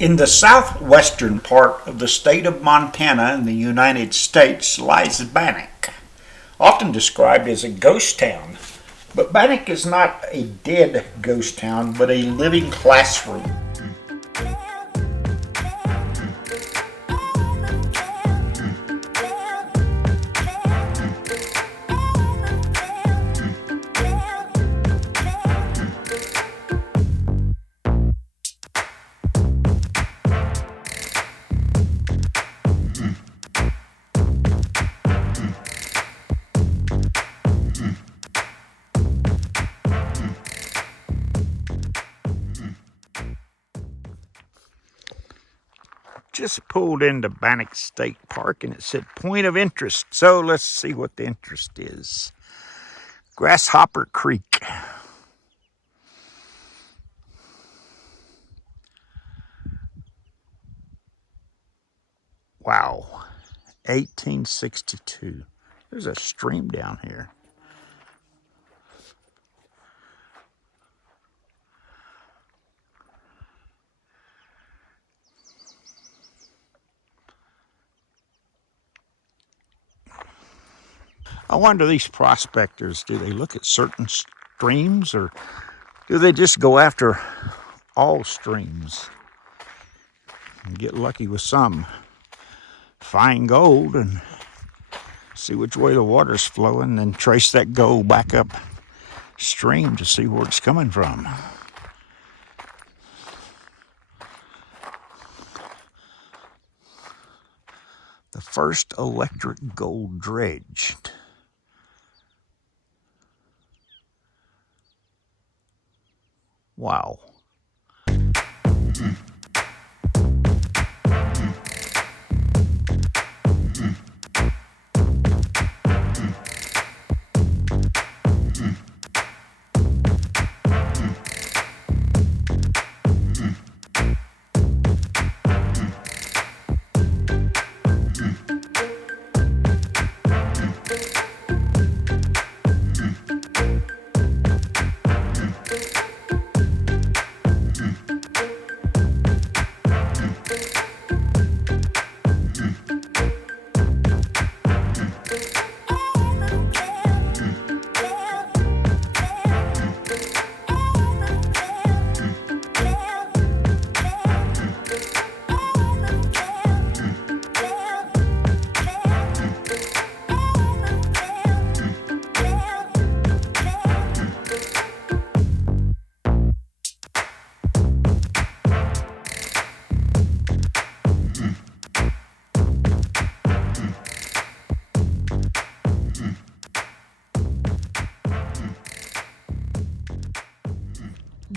In the southwestern part of the state of Montana in the United States lies Bannack, often described as a ghost town. But Bannack is not a dead ghost town, but a living classroom. Just pulled into Bannack State Park and it said point of interest. So let's see what the interest is. Grasshopper Creek. Wow, 1862. There's a stream down here. I wonder, these prospectors, do they look at certain streams or do they just go after all streams and get lucky with some? Find gold and see which way the water's flowing, then trace that gold back up stream to see where it's coming from. The first electric gold dredge. Wow.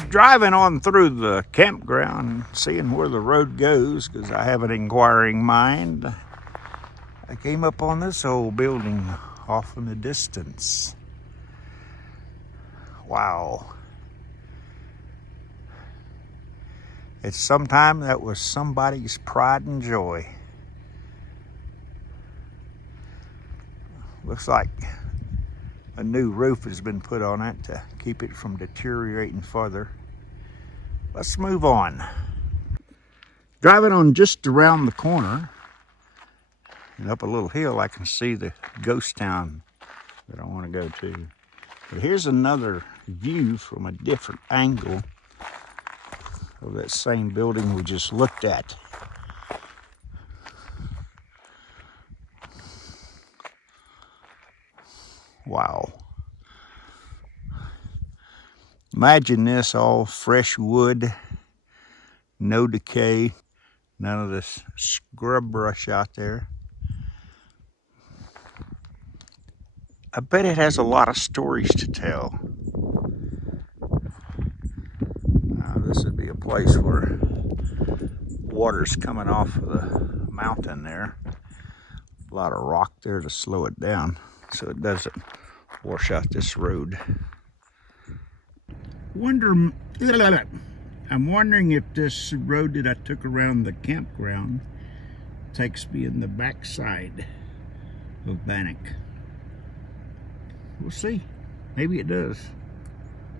Driving on through the campground, seeing where the road goes, because I have an inquiring mind, I came up on this old building off in the distance. Wow. It's sometime that was somebody's pride and joy. Looks like a new roof has been put on it to keep it from deteriorating further. Let's move on. Driving on just around the corner and up a little hill, I can see the ghost town that I want to go to. But here's another view from a different angle of that same building we just looked at. Wow. Imagine this, all fresh wood, no decay, none of this scrub brush out there. I bet it has a lot of stories to tell. This would be a place where water's coming off of the mountain there. A lot of rock there to slow it down so it doesn't wash out this road. I'm wondering if this road that I took around the campground takes me in the backside of Bannack. We'll see. Maybe it does.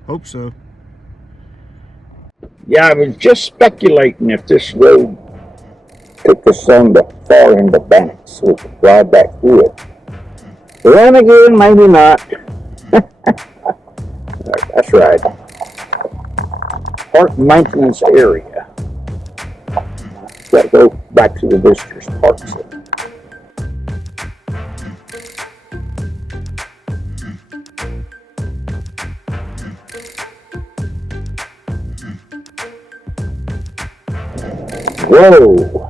Hope so. Yeah, I was just speculating if this road took us on the far end of Bannack so we could ride back through it. But then again, maybe not. That's right. Park maintenance area. Gotta go back to the visitors park. So. Whoa!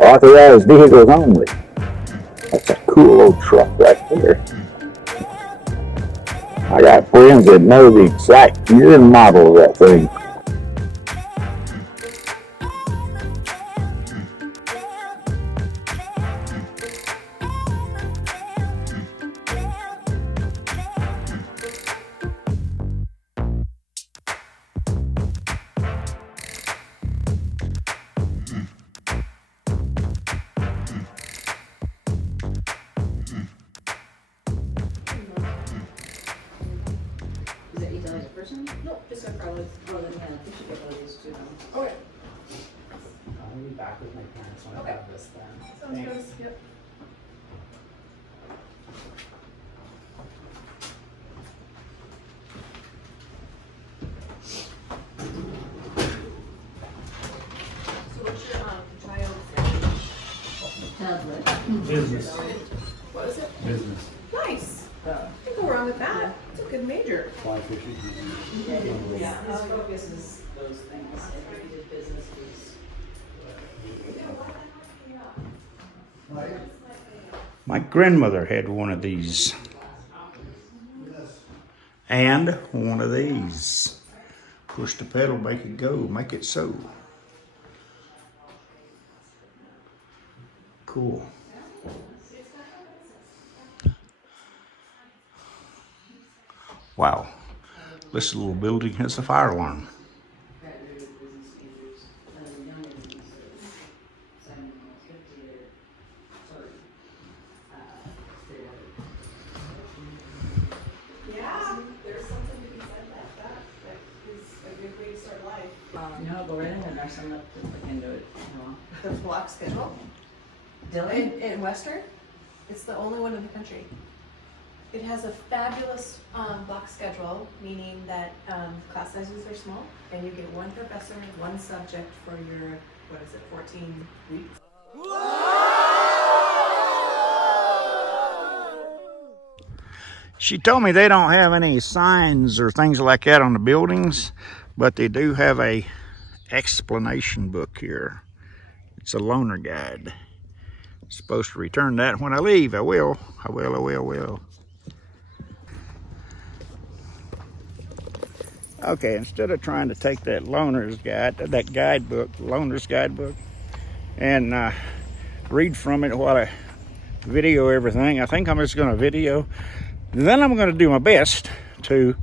Authorized vehicles only. That's a cool old truck right there. I got friends that know the exact year and model of that thing. Is it $8 a person? No, just a Carlos. Oh, then yeah, we should get one of these too. Okay. I'll be back with my parents when I Okay. have this then. Sounds Thanks. good. Yep. So what's your child? Tablet. Business. What is it? Business. Nice. Can't go wrong with that. It's a good major. Fly fishing. Yeah, his focus is those things. If he did business, he's. My grandmother had one of these. And one of these. Push the pedal, make it go, make it so. Cool. Wow. This little building has a fire alarm. Yeah, there's something to be said about that. That is a good way to start life. No, go right ahead. I signed up to look into it. The block schedule. Dylan? In Western, it's the only one in the country. It has a fabulous block schedule, meaning that class sizes are small, and you get one professor, one subject for your, 14 weeks. She told me they don't have any signs or things like that on the buildings, but they do have a explanation book here. It's a loaner guide. Supposed to return that when I leave. I will. Okay, instead of trying to take that loaner's guidebook, and read from it while I video everything, I think I'm just going to video. Then I'm going to do my best to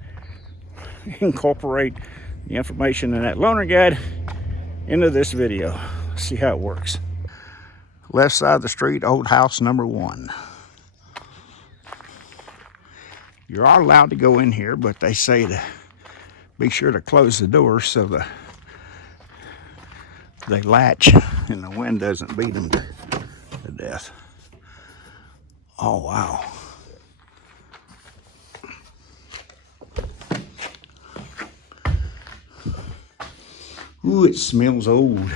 incorporate the information in that loaner guide into this video. Let's see how it works. Left side of the street, old house number 1. You are allowed to go in here, but they say to be sure to close the door so they latch and the wind doesn't beat them to death. Oh, wow. Ooh, it smells old.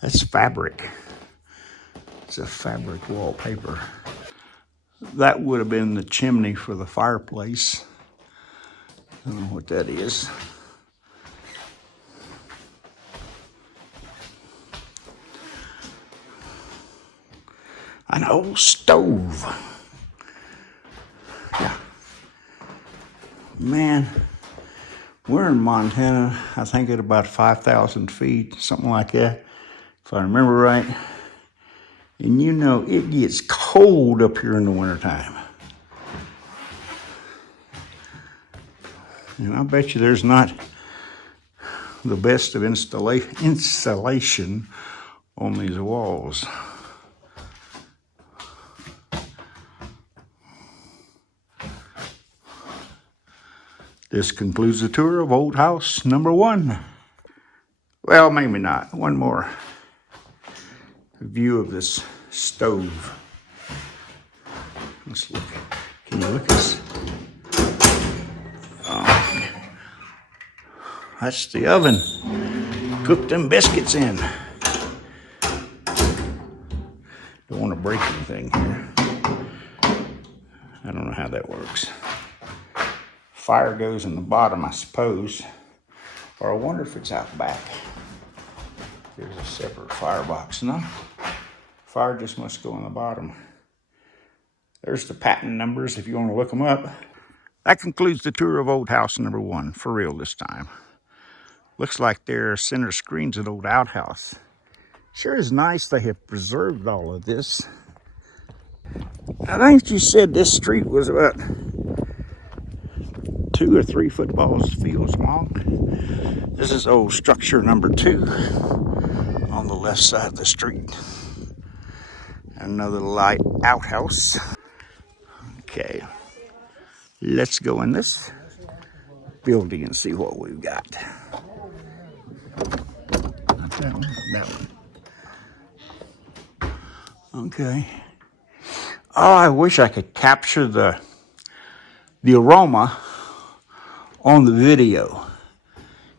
That's fabric. It's a fabric wallpaper. That would have been the chimney for the fireplace. I don't know what that is. An old stove. Yeah. Man, we're in Montana, I think at about 5,000 feet, something like that, if I remember right. And you know, it gets cold up here in the wintertime. And I bet you there's not the best of insulation on these walls. This concludes the tour of old house number 1. Well, maybe not. One more view of this stove. Let's look. Can you look at this? Oh, that's the oven. Cook them biscuits in. Don't want to break anything here. I don't know how that works. Fire goes in the bottom, I suppose. Or I wonder if it's out back. There's a separate firebox. No, fire just must go in the bottom. There's the patent numbers if you want to look them up. That concludes the tour of old house number 1, for real this time. Looks like their center screen's an old outhouse. Sure is nice they have preserved all of this. I think you said this street was about 2 or 3 football fields long. This is old structure number 2 on the left side of the street. Another light outhouse. Okay, let's go in this building and see what we've got. Not that one, that one. Okay. Oh, I wish I could capture the aroma on the video,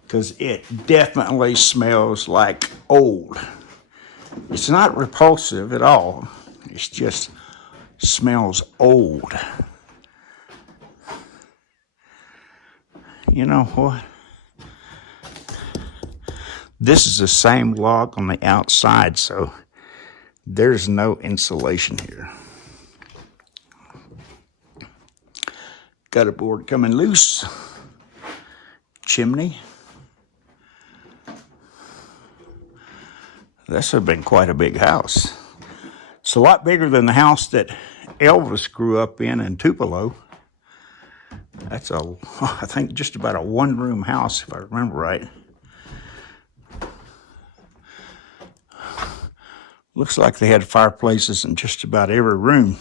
because it definitely smells like old. It's not repulsive at all. It's just smells old. You know what? This is the same log on the outside, so there's no insulation here. Got a board coming loose. Chimney. This would have been quite a big house. It's a lot bigger than the house that Elvis grew up in Tupelo. That's I think just about a 1-room house, if I remember right. Looks like they had fireplaces in just about every room.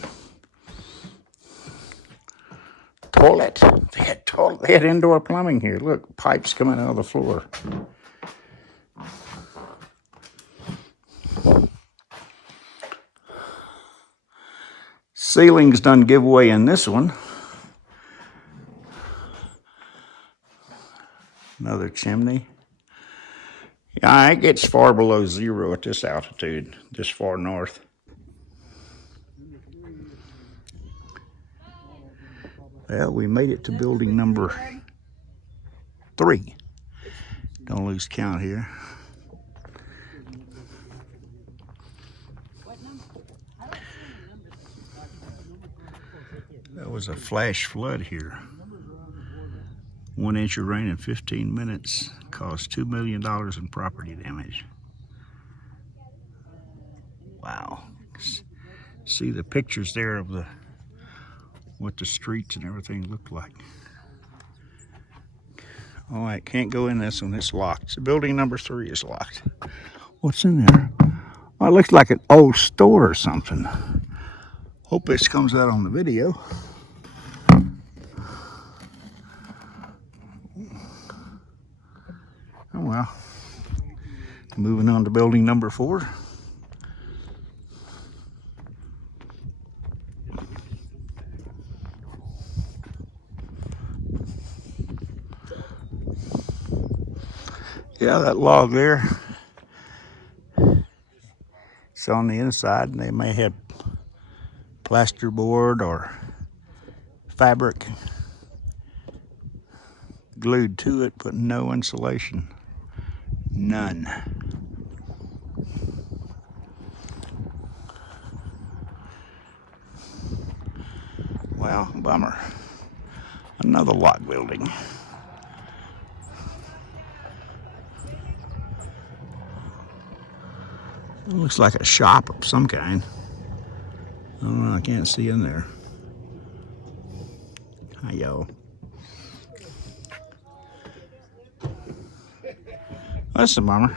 Toilet. They had indoor plumbing here. Look, pipes coming out of the floor. Ceiling's done giveaway in this one. Another chimney. Yeah, it gets far below 0 at this altitude, this far north. Well, we made it to building number 3. Don't lose count here. That was a flash flood here. 1 inch of rain in 15 minutes caused $2 million in property damage. Wow. See the pictures there of what the streets and everything looked like. All right, can't go in this one, it's locked. So building number 3 is locked. What's in there? Oh, it looks like an old store or something. Hope this comes out on the video. Oh well. Moving on to building number 4. Yeah, that log there, it's on the inside, and they may have plasterboard or fabric glued to it, but no insulation. None. Well, bummer. Another log building. It looks like a shop of some kind. I don't know, I can't see in there. Hi, yo. That's a bummer.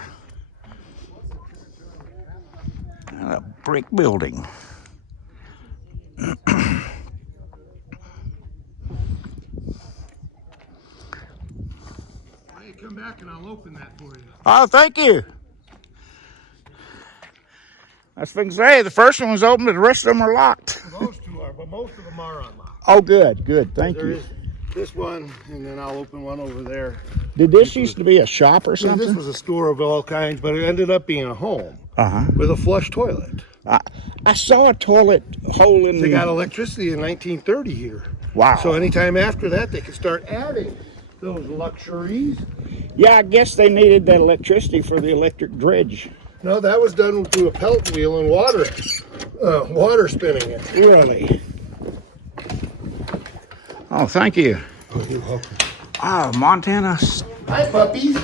And a brick building. I'll open that for you. Oh, thank you. I was thinking, say, the first one was open, but the rest of them are locked. Those two are, but most of them are unlocked. Oh, good, good. Thank There you. is this one, and then I'll open one over there. Did this used to be a shop or Yeah, something? this was a store of all kinds, but it ended up being a home Uh-huh. with a flush toilet. I saw a toilet hole in They got electricity in 1930 here. Wow. So anytime after that, they could start adding those luxuries. Yeah, I guess they needed that electricity for the electric dredge. No, that was done through a pellet wheel and water spinning it. Really? Oh, thank you. Oh, you're welcome. Oh, Montana. Hi, puppies.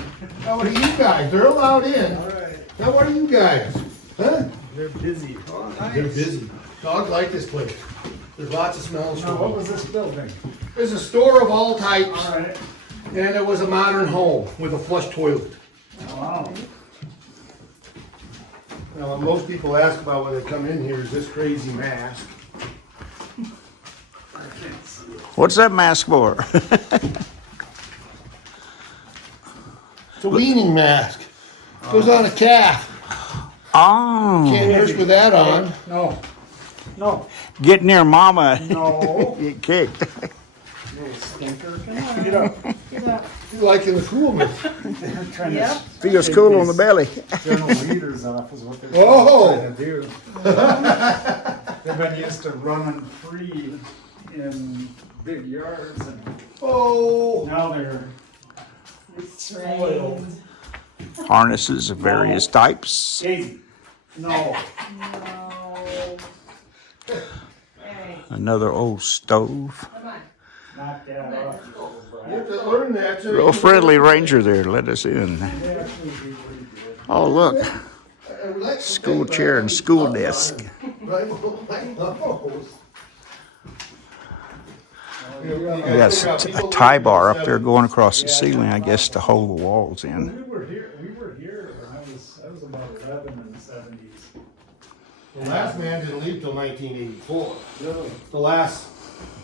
Now, what are you guys? They're allowed in. All right. Now, what are you guys? Huh? They're busy. Oh, nice. They're busy. Dogs like this place. There's lots of smells Now, from what it. was this building? There's a store of all types, All right. and it was a modern home with a flush toilet. Wow. Now, what most people ask about when they come in here is this crazy mask. I can't see it. What's that mask for? It's a weaning mask. Goes on a calf. Oh. Can't nurse with that on. No. No. Get near mama. No. Get kicked. Little stinker. Come on. Get up. Get up. You like in the coolness. They're trying Yep. to Feels cool on the belly. general leaders off is what they're Oh. trying to do. They've been used to running free in big yards, and Oh. now they're spoiled. Harnesses of various types. Daisy. No. No. Hey, Another old stove. come on. Knock that off. You have to learn that. So Real friendly ranger there. Let us in. They actually do pretty good. Oh, look. I would like to School think, chair but and school desk. Right, like those. Yes, a tie bar up there going across the ceiling, I guess, to hold the walls in. We were here when I was about 11 in the 70s. The last man didn't leave till 1984. The last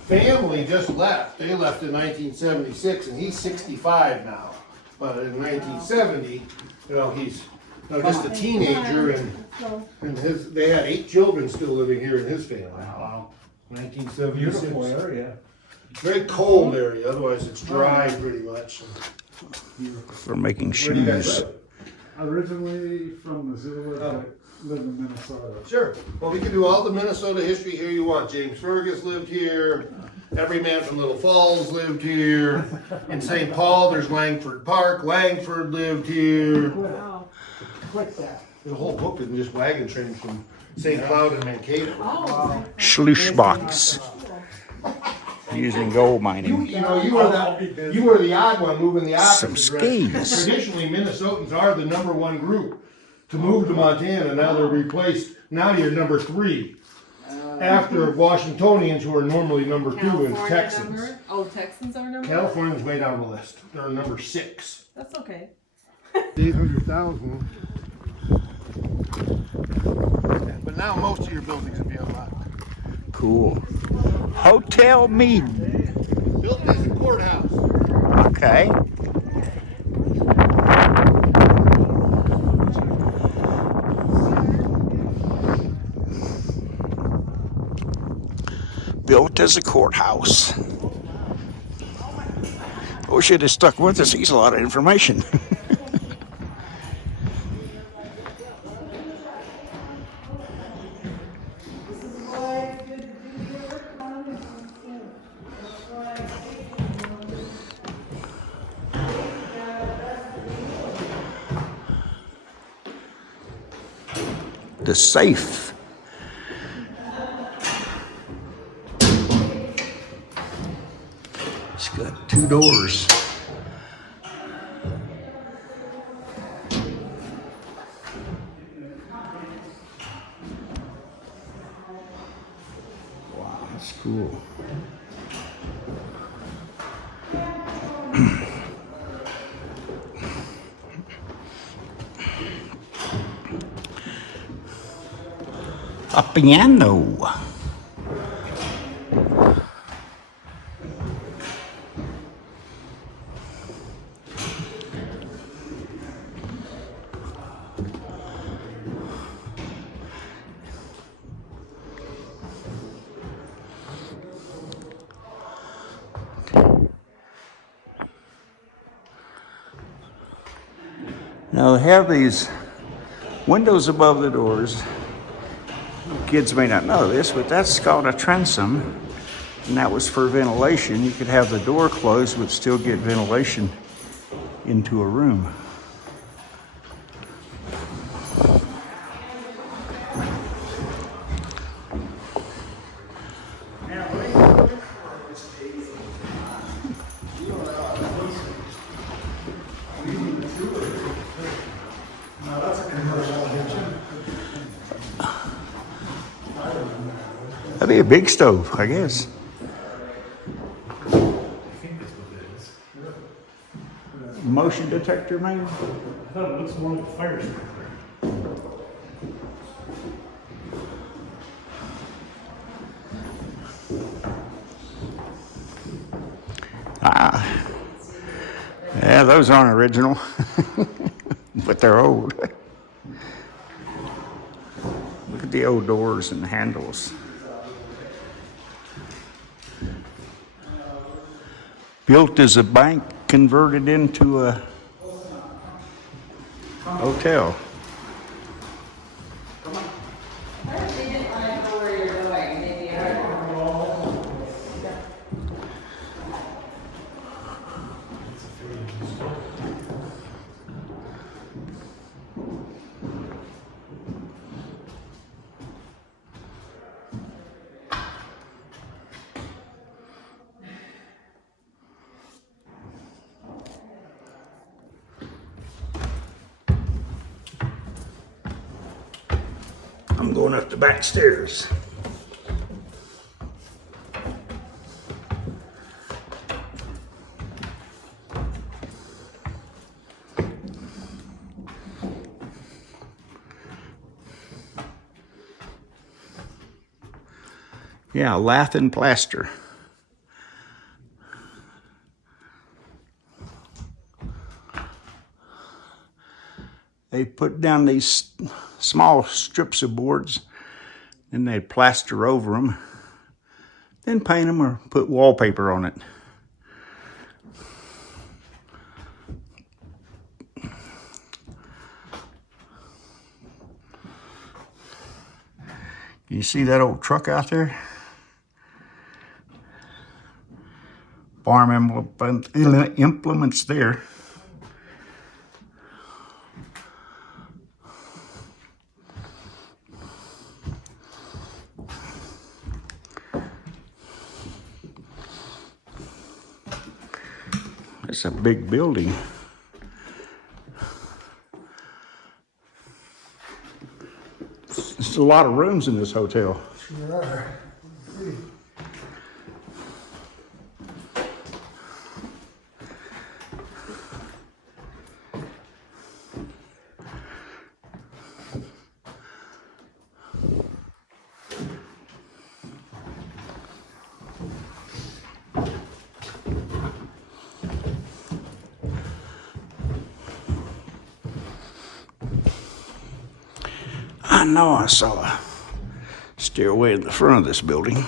family just left. They left in 1976, and he's 65 now. But in 1970, he's just a teenager, and they had 8 children still living here in his family. Wow. 1976. Beautiful area. Very cold area, otherwise it's dry pretty much. For making Where do you guys shoes. live? Originally from Missoula, but lived in Minnesota. Sure. Well, we can do all the Minnesota history here you want. James Fergus lived here. Every man from Little Falls lived here. In St. Paul, there's Langford Park. Langford lived here. Wow. Click that. There's a whole book in just wagon trains from St. Cloud and Mankato. Oh, Schlussbox. Using gold mining. You were the odd one moving the opposite Some direction. skis. Traditionally, Minnesotans are the #1 group to move to Montana. Now they're replaced. Now you're #3. After Washingtonians, who are normally #2, and Texans. Oh, Texans are number? California's way down the list. They're #6. That's okay. 800,000. But now most of your buildings will be unlocked. Cool. Hotel Mead. Built as a courthouse. Okay. Built as a courthouse. I wish you'd have stuck with us. He's a lot of information. The safe. It's got 2 doors. Wow, that's cool. A piano. Now they have these windows above the doors. Kids may not know this, but that's called a transom, and that was for ventilation. You could have the door closed but still get ventilation into a room. That'd be a big stove, I guess. Motion detector, maybe? I thought it looks more like a fire sprinkler. Yeah, those aren't original, but they're old. Look at the old doors and handles. Built as a bank, converted into a hotel. I'm going up the back stairs. Yeah, lath and plaster. They put down these small strips of boards and they'd plaster over them, then paint them or put wallpaper on it. Can you see that old truck out there? Farm implements there. It's a big building. There's a lot of rooms in this hotel. Sure are. I know I saw a stairway in the front of this building.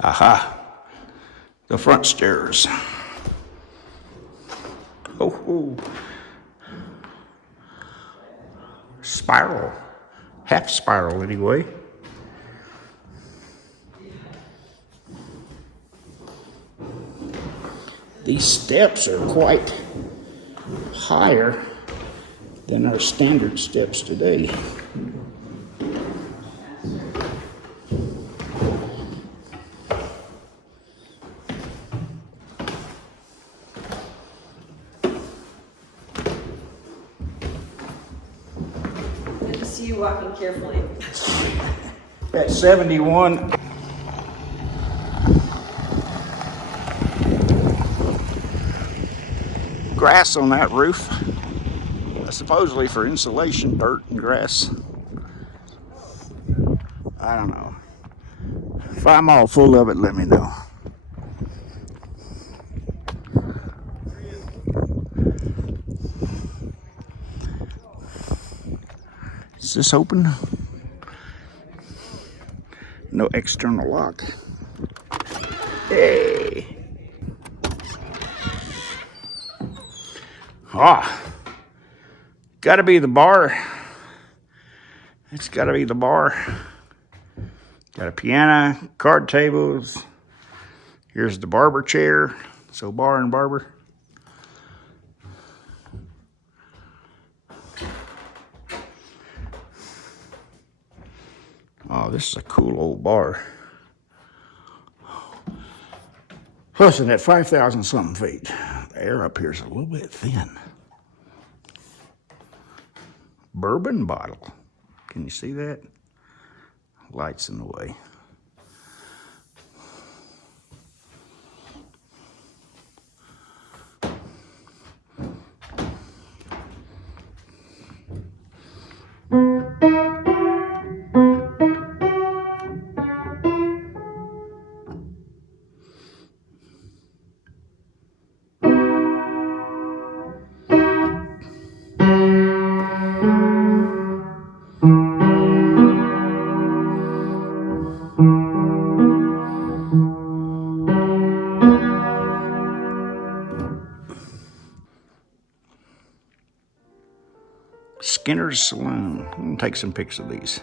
Aha, the front stairs. Oh, spiral, half spiral anyway. These steps are quite higher than our standard steps today. See you walking carefully. At 71. grass on that roof. Supposedly for insulation, dirt and grass. I don't know. If I'm all full of it, let me know. Is this open? No external lock. Hey! Ah! Gotta be the bar. It's gotta be the bar. Got a piano, card tables. Here's the barber chair. So bar and barber. Oh, this is a cool old bar. Listen, at 5,000 something feet, the air up here is a little bit thin. Bourbon bottle. Can you see that? Lights in the way. Skinner's Saloon. I'm gonna take some pics of these.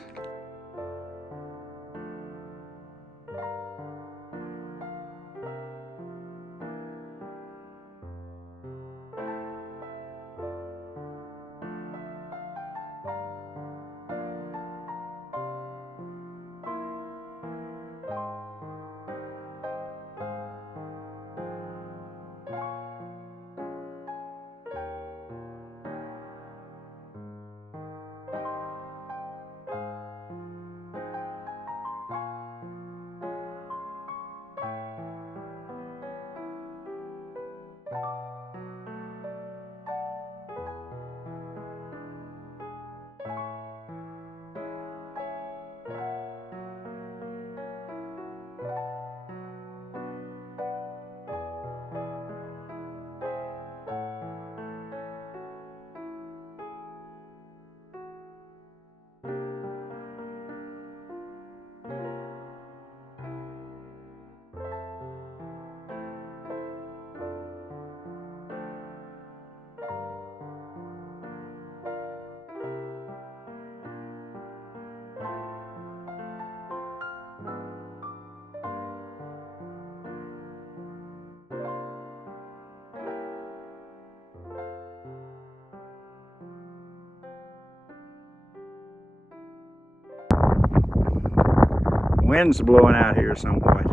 Wind's blowing out here somewhat.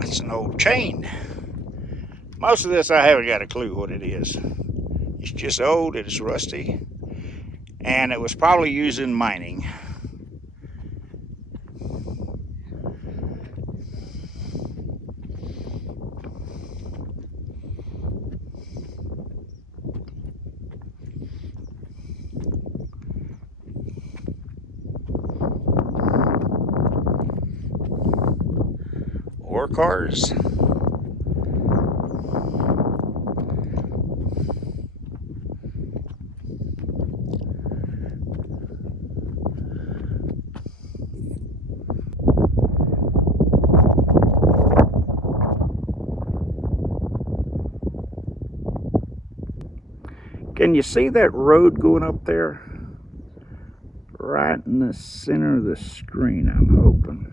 That's an old chain. Most of this I haven't got a clue what it is. It's just old, it's rusty, and it was probably used in mining. Or cars. Can you see that road going up there? Right in the center of the screen, I'm hoping.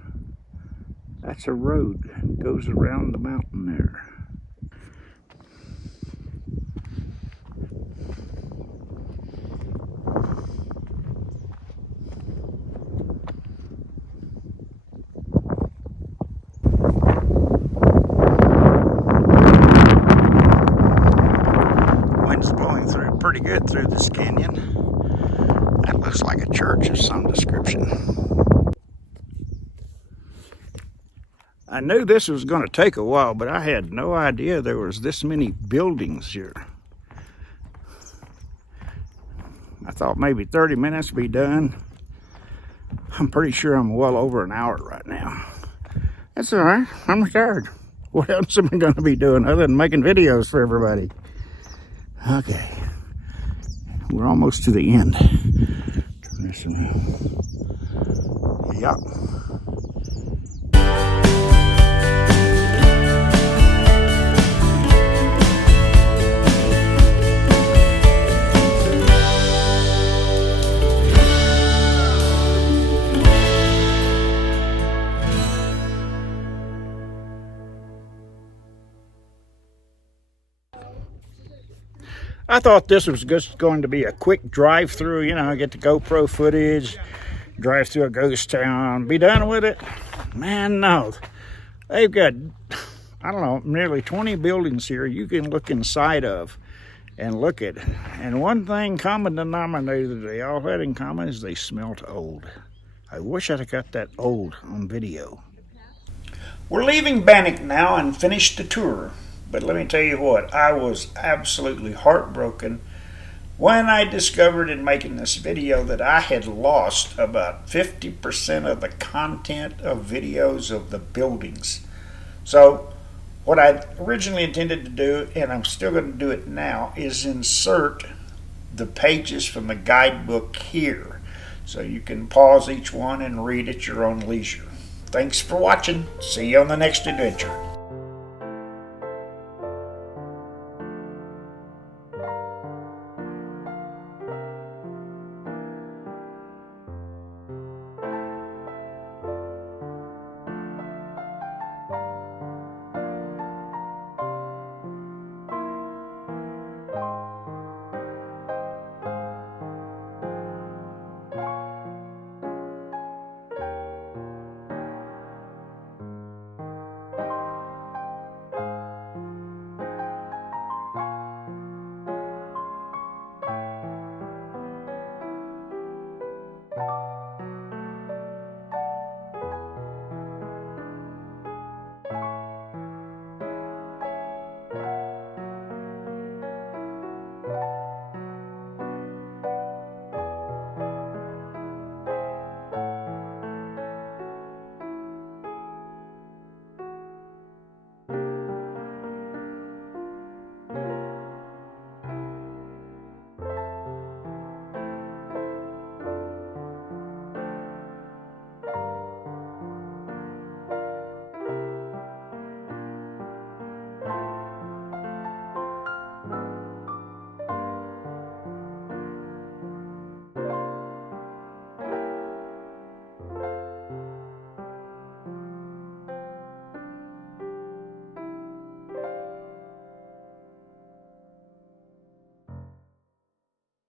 That's a road that goes around the mountain there. Wind's blowing through pretty good through this canyon. That looks like a church of some description. I knew this was going to take a while, but I had no idea there was this many buildings here. I thought maybe 30 minutes would be done. I'm pretty sure I'm well over an hour right now. That's all right. I'm retired. What else am I going to be doing other than making videos for everybody? Okay. We're almost to the end. Turn this around. Yep. I thought this was just going to be a quick drive through, you know, get the GoPro footage, drive through a ghost town, be done with it. Man, no. They've got, I don't know, nearly 20 buildings here you can look inside of and look at. And one thing, common denominator they all had in common is they smelt old. I wish I'd have got that old on video. We're leaving Bannack now and finished the tour. But let me tell you what, I was absolutely heartbroken when I discovered in making this video that I had lost about 50% of the content of videos of the buildings. So what I originally intended to do, and I'm still going to do it now, is insert the pages from the guidebook here. So you can pause each one and read at your own leisure. Thanks for watching. See you on the next adventure.